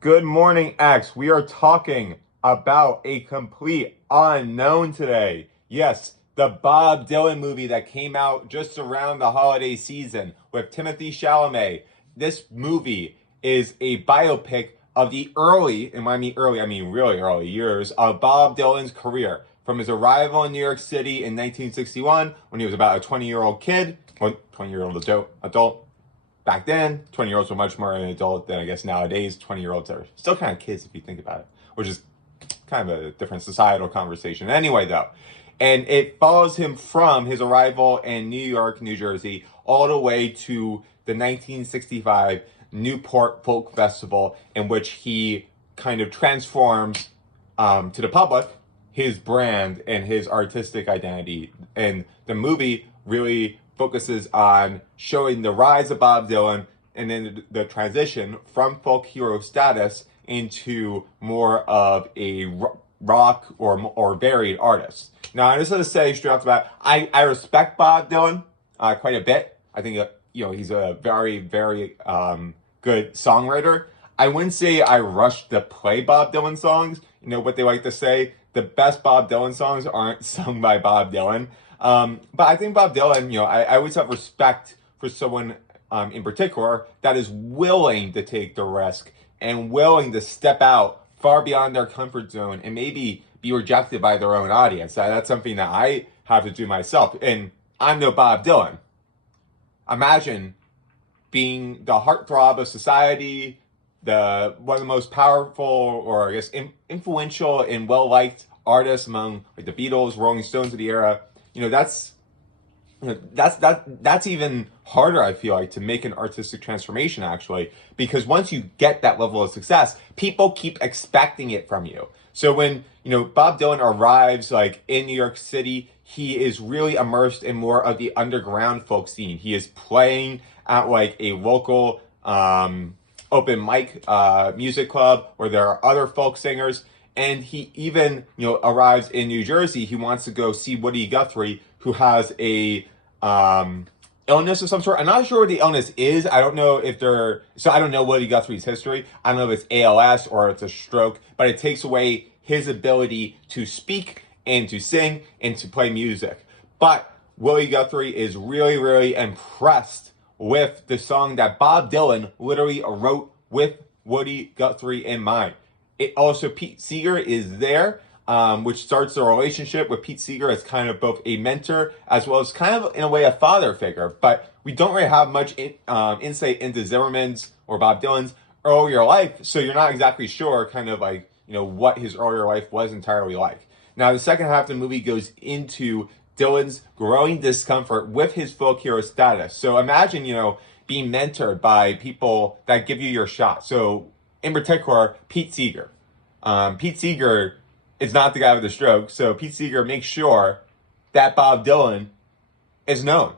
Good morning, X. We are talking about a complete unknown today. Yes, the Bob Dylan movie that came out just around the holiday season with Timothée Chalamet. This movie is a biopic of the early, and when I mean early, I mean really early years of Bob Dylan's career. From his arrival in New York City in 1961, when he was about a 20-year-old kid, or 20-year-old adult, back then, 20-year-olds were much more an adult than I guess nowadays. 20-year-olds are still kind of kids if you think about it, which is kind of a different societal conversation. Anyway, though, and it follows him from his arrival in New York, New Jersey, all the way to the 1965 Newport Folk Festival, in which he kind of transforms to the public his brand and his artistic identity. And the movie really focuses on showing the rise of Bob Dylan and then the transition from folk hero status into more of a rock or varied artist. Now, I just want to say straight off the bat, I respect Bob Dylan quite a bit. I think he's a very, very good songwriter. I wouldn't say I rush to play Bob Dylan songs. You know what they like to say? The best Bob Dylan songs aren't sung by Bob Dylan. But I think Bob Dylan, I always have respect for someone in particular that is willing to take the risk and willing to step out far beyond their comfort zone and maybe be rejected by their own audience. That's something that I have to do myself. And I'm no Bob Dylan. Imagine being the heartthrob of society, one of the most powerful or I guess influential and well-liked artists among like the Beatles, Rolling Stones of the era. That's even harder, I feel like, to make an artistic transformation, actually, because once you get that level of success, people keep expecting it from you. So when, Bob Dylan arrives like in New York City, he is really immersed in more of the underground folk scene. He is playing at like a local open mic music club where there are other folk singers. And he even, arrives in New Jersey. He wants to go see Woody Guthrie, who has a illness of some sort. I'm not sure what the illness is. I don't know I don't know Woody Guthrie's history. I don't know if it's ALS or it's a stroke, but it takes away his ability to speak and to sing and to play music. But Woody Guthrie is really, really impressed with the song that Bob Dylan literally wrote with Woody Guthrie in mind. It also, Pete Seeger is there, which starts a relationship with Pete Seeger as kind of both a mentor as well as kind of, in a way, a father figure. But we don't really have much insight into Zimmerman's or Bob Dylan's earlier life, so you're not exactly sure kind of like, what his earlier life was entirely like. Now, the second half of the movie goes into Dylan's growing discomfort with his folk hero status. So imagine, being mentored by people that give you your shot. So in particular, Pete Seeger. Pete Seeger is not the guy with the stroke, so Pete Seeger makes sure that Bob Dylan is known.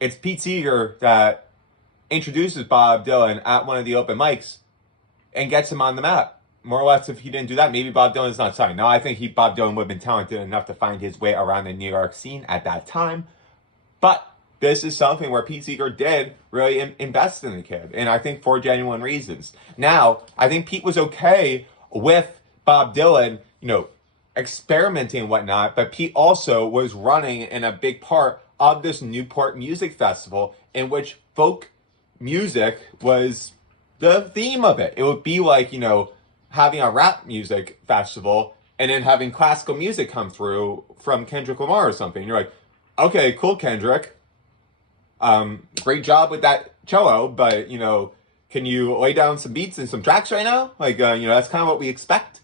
It's Pete Seeger that introduces Bob Dylan at one of the open mics and gets him on the map. More or less, if he didn't do that, maybe Bob Dylan's not signed. Now, I think Bob Dylan would have been talented enough to find his way around the New York scene at that time. But this is something where Pete Seeger did really invest in the kid, and I think for genuine reasons. Now, I think Pete was okay with Bob Dylan, experimenting and whatnot, but Pete also was running in a big part of this Newport Music Festival in which folk music was the theme of it. It would be like, having a rap music festival and then having classical music come through from Kendrick Lamar or something. You're like, okay, cool, Kendrick. Great job with that cello, but, can you lay down some beats and some tracks right now? Like, that's kind of what we expect.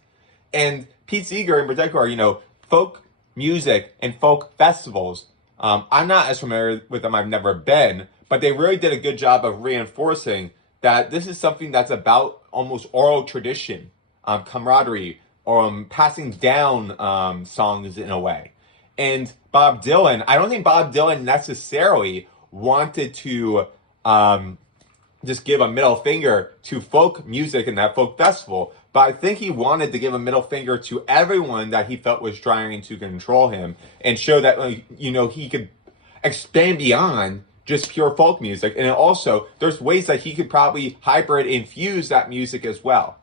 And Pete Seeger in particular, folk music and folk festivals, I'm not as familiar with them. I've never been, but they really did a good job of reinforcing that this is something that's about almost oral tradition, camaraderie, or passing down songs in a way. And Bob Dylan, I don't think Bob Dylan necessarily wanted to just give a middle finger to folk music in that folk festival, but I think he wanted to give a middle finger to everyone that he felt was trying to control him and show that, he could expand beyond just pure folk music. And also, there's ways that he could probably hybrid infuse that music as well.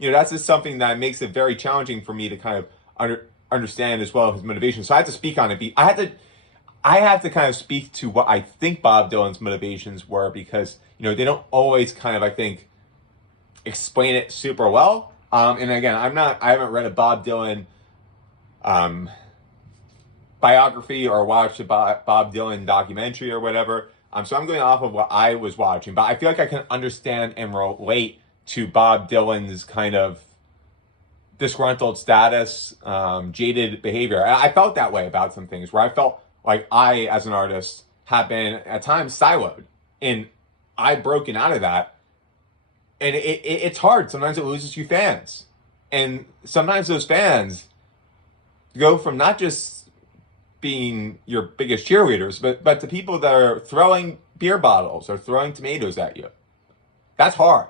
that's just something that makes it very challenging for me to kind of understand as well his motivation. So I have to speak on it. I have to kind of speak to what I think Bob Dylan's motivations were, because they don't always kind of, I think, explain it super well. And again, I haven't read a Bob Dylan um, biography or watched a Bob Dylan documentary or whatever. So I'm going off of what I was watching, but I feel like I can understand and relate to Bob Dylan's kind of disgruntled status, jaded behavior. I felt that way about some things, where I felt like I, as an artist, have been at times siloed, and I've broken out of that. And it's hard. Sometimes it loses you fans, and sometimes those fans go from not just being your biggest cheerleaders, but to people that are throwing beer bottles or throwing tomatoes at you. That's hard.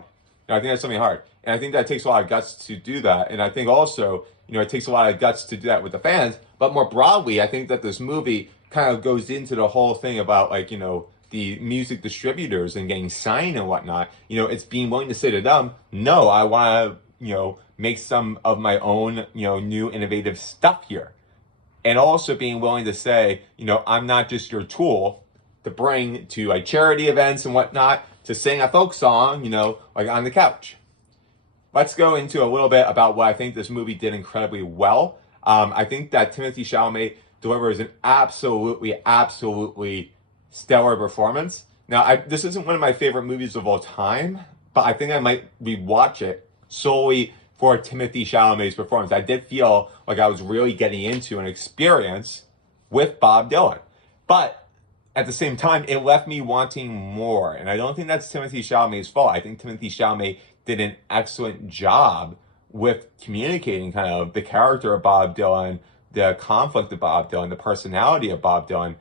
I think that's something hard. And I think that takes a lot of guts to do that. And I think also, it takes a lot of guts to do that with the fans. But more broadly, I think that this movie kind of goes into the whole thing about, like, the music distributors and getting signed and whatnot. It's being willing to say to them, no, I want to, make some of my own, new innovative stuff here. And also being willing to say, I'm not just your tool to bring to like charity events and whatnot, to sing a folk song, like on the couch. Let's go into a little bit about what I think this movie did incredibly well. I think that Timothée Chalamet delivers an absolutely, absolutely stellar performance. Now, this isn't one of my favorite movies of all time, but I think I might rewatch it solely for Timothée Chalamet's performance. I did feel like I was really getting into an experience with Bob Dylan. But at the same time, it left me wanting more. And I don't think that's Timothée Chalamet's fault. I think Timothée Chalamet did an excellent job with communicating kind of the character of Bob Dylan, the conflict of Bob Dylan, the personality of Bob Dylan.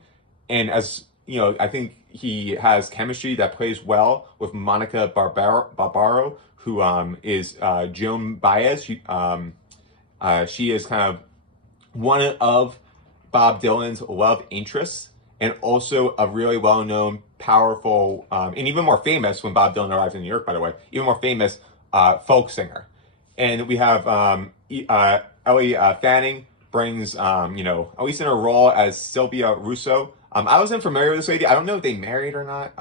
And as I think he has chemistry that plays well with Monica Barbaro, who is Joan Baez. She is kind of one of Bob Dylan's love interests, and also a really well-known, powerful, and even more famous when Bob Dylan arrives in New York, by the way, even more famous folk singer. And we have Ellie Fanning brings, at least in her role as Sylvia Russo. I wasn't familiar with this lady. I don't know if they married or not.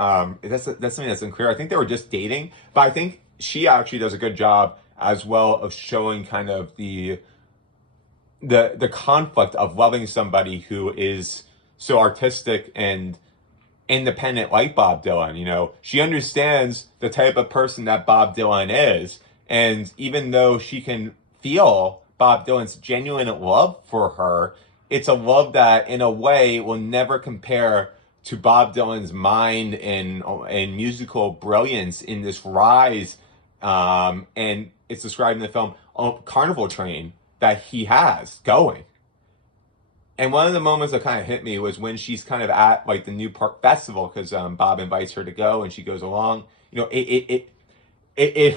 That's something that's unclear. I think they were just dating, but I think she actually does a good job as well of showing kind of the conflict of loving somebody who is so artistic and independent like Bob Dylan. She understands the type of person that Bob Dylan is, and even though she can feel Bob Dylan's genuine love for her, it's a love that in a way will never compare to Bob Dylan's mind and musical brilliance in this rise, and it's described in the film, Carnival Train that he has going. And one of the moments that kind of hit me was when she's kind of at like the Newport Festival, because Bob invites her to go and she goes along. It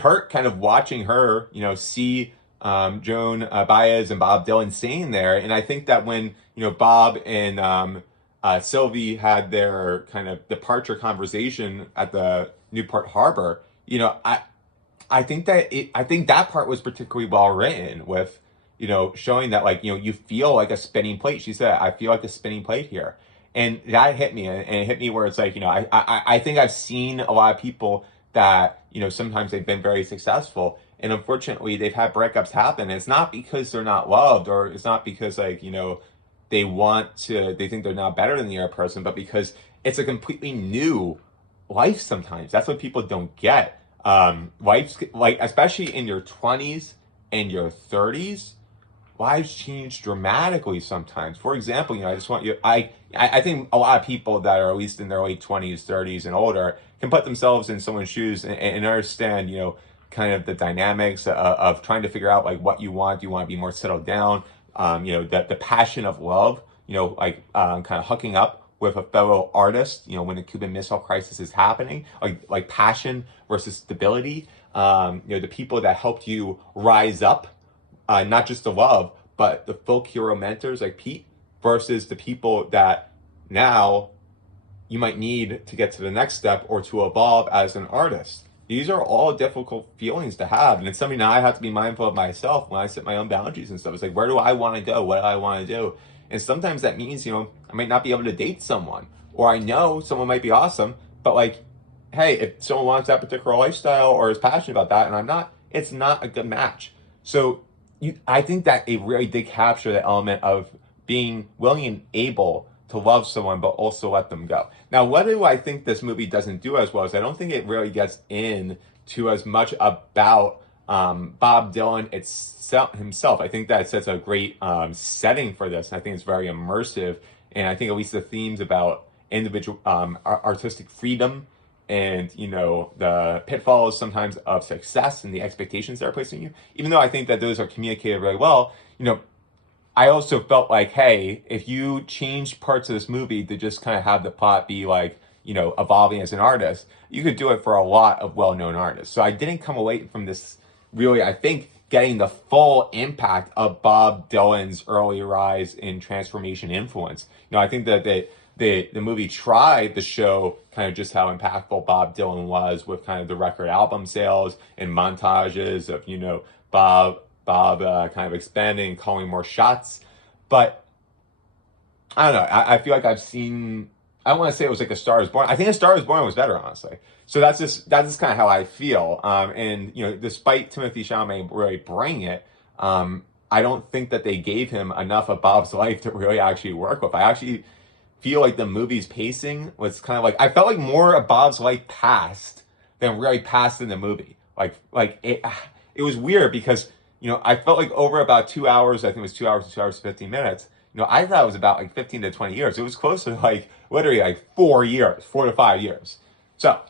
hurt kind of watching her, see Joan Baez and Bob Dylan singing there. And I think that when, Bob and Sylvie had their kind of departure conversation at the Newport Harbor, I think that part was particularly well written, with, showing that, like, you feel like a spinning plate. She said, I feel like a spinning plate here. And that hit me. And it hit me where it's like, I think I've seen a lot of people that, sometimes they've been very successful, and unfortunately they've had breakups happen. And it's not because they're not loved, or it's not because, like, they think they're not better than the other person, but because it's a completely new life sometimes. That's what people don't get. Life's, like, especially in your 20s and your 30s, lives change dramatically sometimes. For example, I think a lot of people that are at least in their late 20s, 30s, and older can put themselves in someone's shoes and understand, kind of the dynamics of trying to figure out, like, what you want. Do you want to be more settled down? The passion of love, kind of hooking up with a fellow artist, when the Cuban Missile Crisis is happening, like passion versus stability. The people that helped you rise up, not just the love, but the folk hero mentors like Pete, versus the people that now you might need to get to the next step or to evolve as an artist. these are all difficult feelings to have. And it's something that I have to be mindful of myself when I set my own boundaries and stuff. It's like, where do I want to go? What do I want to do? And sometimes that means, I might not be able to date someone, or I know someone might be awesome, but like, hey, if someone wants that particular lifestyle or is passionate about that and I'm not, it's not a good match. So I think that it really did capture the element of being willing and able to love someone, but also let them go. Now, what do I think this movie doesn't do as well is I don't think it really gets into as much about Bob Dylan himself. I think that it sets a great setting for this. I think it's very immersive, and I think at least the themes about individual artistic freedom and the pitfalls sometimes of success and the expectations that are placed on you. Even though I think that those are communicated very well, I also felt like, hey, if you change parts of this movie to just kind of have the plot be like, evolving as an artist, you could do it for a lot of well-known artists. So I didn't come away from this really, I think, getting the full impact of Bob Dylan's early rise in transformation influence. I think that the movie tried to show kind of just how impactful Bob Dylan was with kind of the record album sales and montages of, Bob kind of expanding, calling more shots. But I don't know. I feel like I don't want to say it was like A Star Is Born. I think A Star Is Born was better, honestly. So that's just kind of how I feel. And despite Timothée Chalamet really bringing it, I don't think that they gave him enough of Bob's life to really actually work with. I actually feel like the movie's pacing was kind of like, I felt like more of Bob's life passed than really passed in the movie. Like it was weird because I felt like over about 2 hours, I think it was 2 hours, 2 hours, 15 minutes, I thought it was about like 15 to 20 years. It was close to like literally like 4 years, 4 to 5 years. So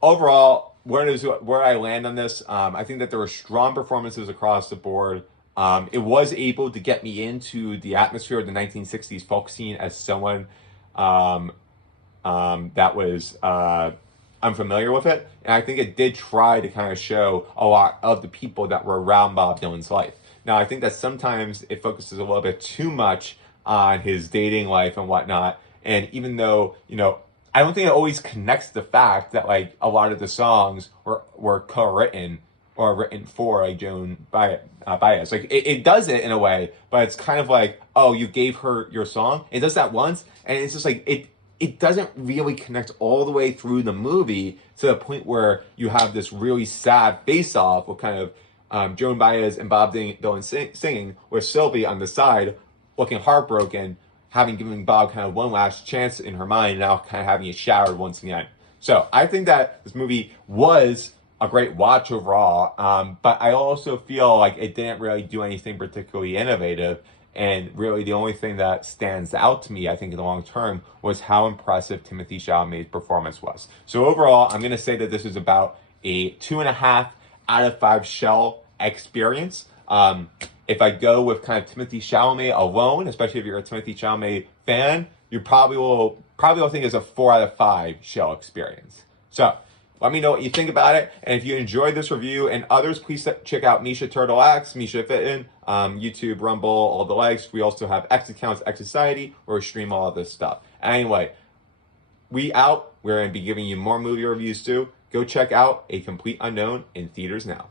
overall, where I land on this, I think that there were strong performances across the board. It was able to get me into the atmosphere of the 1960s folk scene as someone that was unfamiliar with it. And I think it did try to kind of show a lot of the people that were around Bob Dylan's life. Now, I think that sometimes it focuses a little bit too much on his dating life and whatnot. And even though, I don't think it always connects the fact that like a lot of the songs were co-written or written for like Joan Baez. Like it does it in a way, but it's kind of like, oh, you gave her your song. It does that once, and it's just like it doesn't really connect all the way through the movie to the point where you have this really sad face-off with kind of Joan Baez and Bob Dylan singing, with Sylvie on the side looking heartbroken, having given Bob kind of one last chance in her mind, now kind of having it shattered once again. So I think that this movie was a great watch overall, but I also feel like it didn't really do anything particularly innovative. And really, the only thing that stands out to me, I think, in the long term, was how impressive Timothée Chalamet's performance was. So overall, I'm going to say that this is about a 2.5 out of 5 shell experience. If I go with kind of Timothée Chalamet alone, especially if you're a Timothée Chalamet fan, you probably will think it's a 4 out of 5 shell experience. So let me know what you think about it. And if you enjoyed this review and others, please check out Misha Turtle X, Misha Fittin, YouTube, Rumble, all the likes. We also have X accounts, X Society, where we stream all of this stuff. Anyway, we out. We're going to be giving you more movie reviews too. Go check out A Complete Unknown in theaters now.